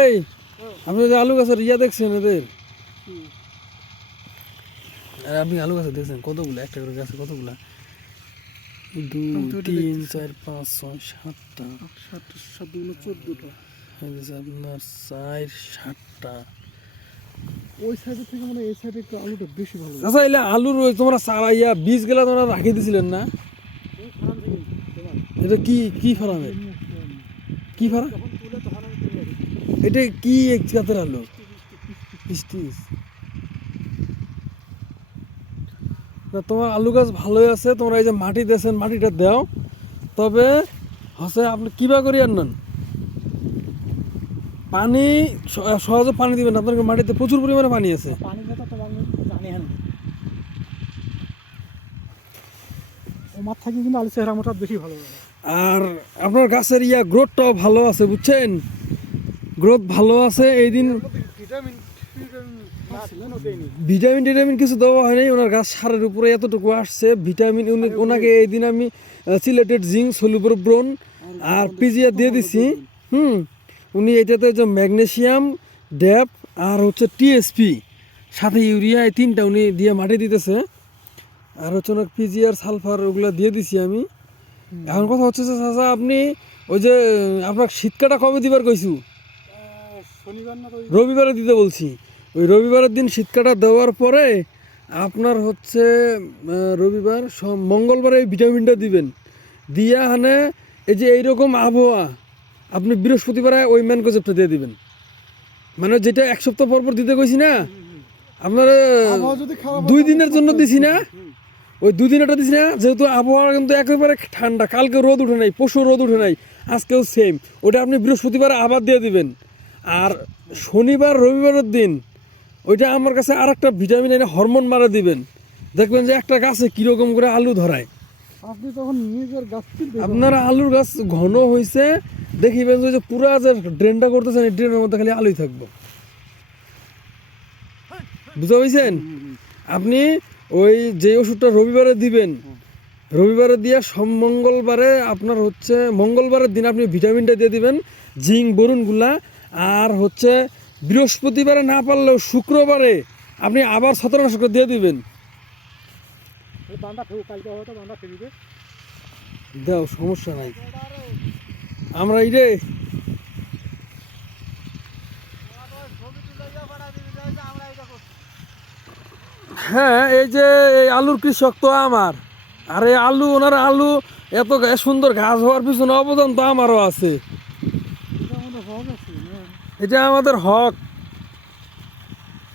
এই আপনি যে আলু গাছের ইয়া দেখছেন এদের, আপনি আলু গাছে দেখছেন কতগুলো, একটা করে গাছে কতগুলা? 2 3 4 5 6 7টা, 14টা। আপনার 4 7টা। ওই সাইডে থেকে মানে এই সাইডে একটু আলুটা বেশি ভালো। আচ্ছা এলে আলুর ওই তোমরা সারা ইয়া বীজ গেলা তোমরা রাখি দিছিলেন না? এটা কি কি ফার্মের কি ফার্ম? এটা কি এক জাতের আলু? স্টিচ। না তোমার আলু গাছ ভালোই আছে, তোমরা এই যে মাটি দিয়েছেন মাটিটা দাও, তবে হচ্ছে আপনি কিবা করি আর নেন পানি সহজে পানি দিবেন, আপনার মাটিতে প্রচুর পরিমাণে পানি আছে। আমার থাকি কিন্তু আলু চেহারা মোটা বেশি ভালো। আর আপনার গাছের ইয়া গ্রোথটাও ভালো আছে, বুঝছেন? গ্রোথ ভালো আছে। এই দিন ভিটামিন টিটামিন কিছু দেওয়া হয়নি, ওনার গাছ সারের উপরে এতটুকু আসছে ভিটামিন। ওনাকে এই দিন আমি সিলেটেড জিঙ্ক, সলিউবল ব্রোন আর পিজিয়া দিয়ে দিছি। উনি এটাতে যে ম্যাগনেসিয়াম, ড্যাপ আর হচ্ছে টিএসপি সাথে ইউরিয়া, এই 3টা উনি দিয়ে মাটি দিতেছে। আর হচ্ছে ওনার পিজিআর, সালফার ওগুলো দিয়ে দিছি আমি। এখন কথা হচ্ছে যে চাচা আপনি ওই যে আপনার শীতকাটা কবে দিবার কইছু? রবিবারে দিতে বলছি। ওই রবিবারের দিন শীতকাটা দেওয়ার পরে আপনার হচ্ছে রবিবার মঙ্গলবারে এই ভিটামিনটা দিবেন। দিয়া হানে এই যে এইরকম আবহাওয়া আপনি বৃহস্পতিবারে ওই ম্যানকোজেবটা দিয়ে দিবেন। মানে যেটা 1 সপ্তাহ পর পর দিতে কইছি না, আপনার 2 দিনের জন্য দিছি না, ওই 2 দিন এটা দিছি না। যেহেতু আবহাওয়া কিন্তু একেবারে ঠান্ডা, কালকে রোদ উঠে নাই, পরশু রোদ উঠে নাই, আজকেও সেম, ওটা আপনি বৃহস্পতিবারে আবার দিয়ে দিবেন। আর শনিবার রবিবারের দিন ওইটা আমার কাছে আর একটা ভিটামিন এনে হরমোন মারা দিবেন। দেখবেন যে একটা গাছে কীরকম করে আলু ধরায়। আপনি তখন নিজের গাছ আপনার আলুর গাছ ঘন হয়েছে, দেখিবেন যে পুরা যে ড্রেনটা করতেছেন এই ড্রেনের মধ্যে খালি আলুই থাকবো। বুঝতে পারছেন? আপনি ওই যে ওষুধটা রবিবারে দিবেন, রবিবারে দিয়ে মঙ্গলবারে আপনার হচ্ছে মঙ্গলবারের দিন আপনি ভিটামিনটা দিয়ে দিবেন, জিঙ্ক বোরনগুলা। আর হচ্ছে বৃহস্পতিবারে না পারলেও শুক্রবারে আপনি আবার ছত্রাকনাশক দিয়ে দিবেন। দাও, সমস্যা নাই, আমরা এই রে হ্যাঁ এই যে এই আলুর কৃষক তো আমার। আর এই আলু, ওনার আলু এত সুন্দর গাছ হওয়ার পিছনে অবদান তো আমারও আছে। এটা আমাদের হক।